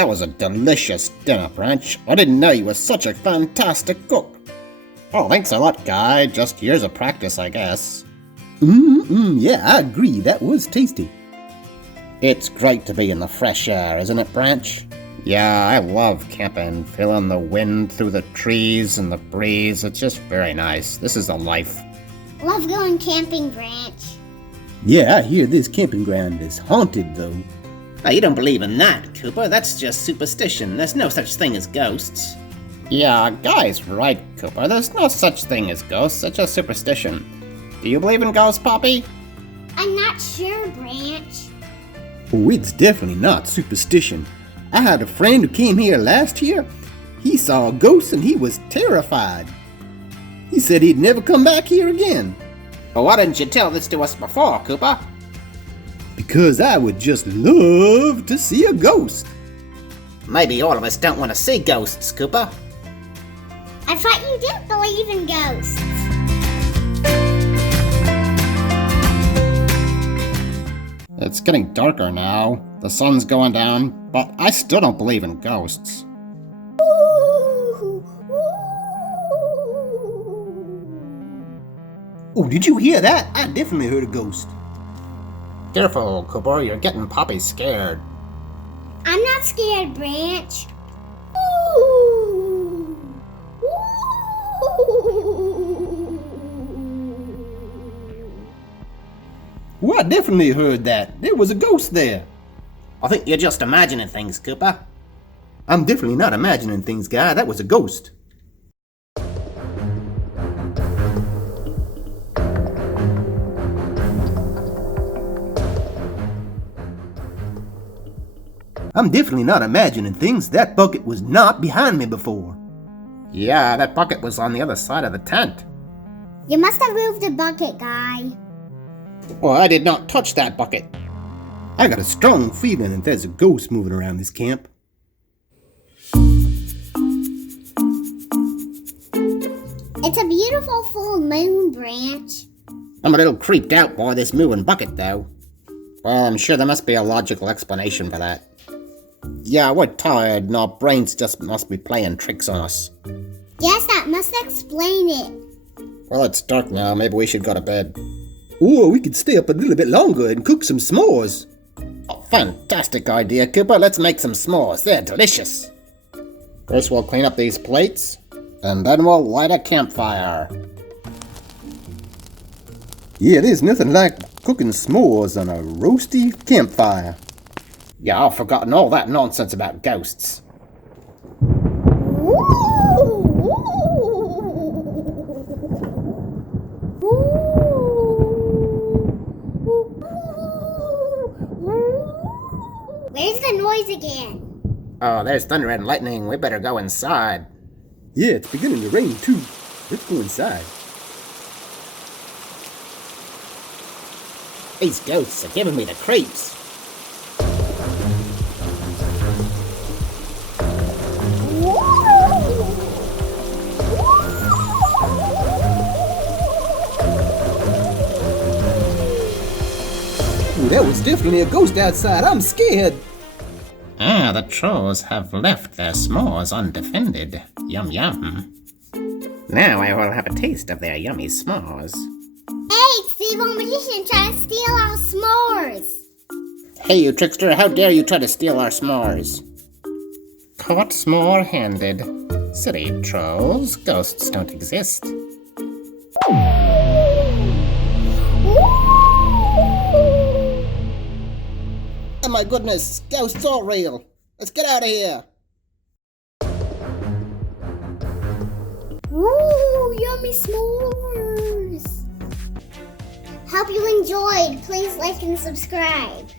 That was a delicious dinner, Branch. I didn't know you were such a fantastic cook. Oh, thanks a lot, Guy. Just years of practice, I guess. Yeah, I agree. That was tasty. It's great to be in the fresh air, isn't it, Branch? Yeah, I love camping, feeling the wind through the trees and the breeze. It's just very nice. This is the life. Love going camping, Branch. Yeah, I hear this camping ground is haunted, though. Oh, you don't believe in that, Cooper. That's just superstition. There's no such thing as ghosts. Yeah, Guy's right, Cooper. There's no such thing as ghosts. It's just superstition. Do you believe in ghosts, Poppy? I'm not sure, Branch. Oh, it's definitely not superstition. I had a friend who came here last year. He saw a ghost and he was terrified. He said he'd never come back here again. Well, why didn't you tell this to us before, Cooper? Because I would just love to see a ghost. Maybe all of us don't want to see ghosts, Cooper. I thought you didn't believe in ghosts. It's getting darker now. The sun's going down, but I still don't believe in ghosts. Oh, did you hear that? I definitely heard a ghost. Careful, Cooper. You're getting Poppy scared. I'm not scared, Branch. Well, I definitely heard that. There was a ghost there. I think you're just imagining things, Cooper. I'm definitely not imagining things, Guy. That was a ghost. I'm definitely not imagining things. That bucket was not behind me before. Yeah, that bucket was on the other side of the tent. You must have moved the bucket, Guy. Well, I did not touch that bucket. I got a strong feeling that there's a ghost moving around this camp. It's a beautiful full moon, Branch. I'm a little creeped out by this moving bucket, though. Well, I'm sure there must be a logical explanation for that. Yeah, we're tired and our brains just must be playing tricks on us. Yes, that must explain it. Well, it's dark now. Maybe we should go to bed. Or we could stay up a little bit longer and cook some s'mores. Oh, fantastic idea, Cooper. Let's make some s'mores. They're delicious. First, we'll clean up these plates, and then we'll light a campfire. Yeah, there's nothing like cooking s'mores on a roasty campfire. Yeah, I've forgotten all that nonsense about ghosts. Where's the noise again? Oh, there's thunder and lightning. We better go inside. Yeah, it's beginning to rain too. Let's go inside. These ghosts are giving me the creeps. Ooh, that was definitely a ghost outside. I'm scared. Ah, the trolls have left their s'mores undefended. Yum yum. Now I will have a taste of their yummy s'mores. Hey, it's the evil magician trying to steal our s'mores. Hey, you trickster, how dare you try to steal our s'mores? Caught s'more-handed. Silly trolls, ghosts don't exist. Oh my goodness, ghosts are real. Let's get out of here. Ooh, yummy s'mores. Hope you enjoyed. Please like and subscribe.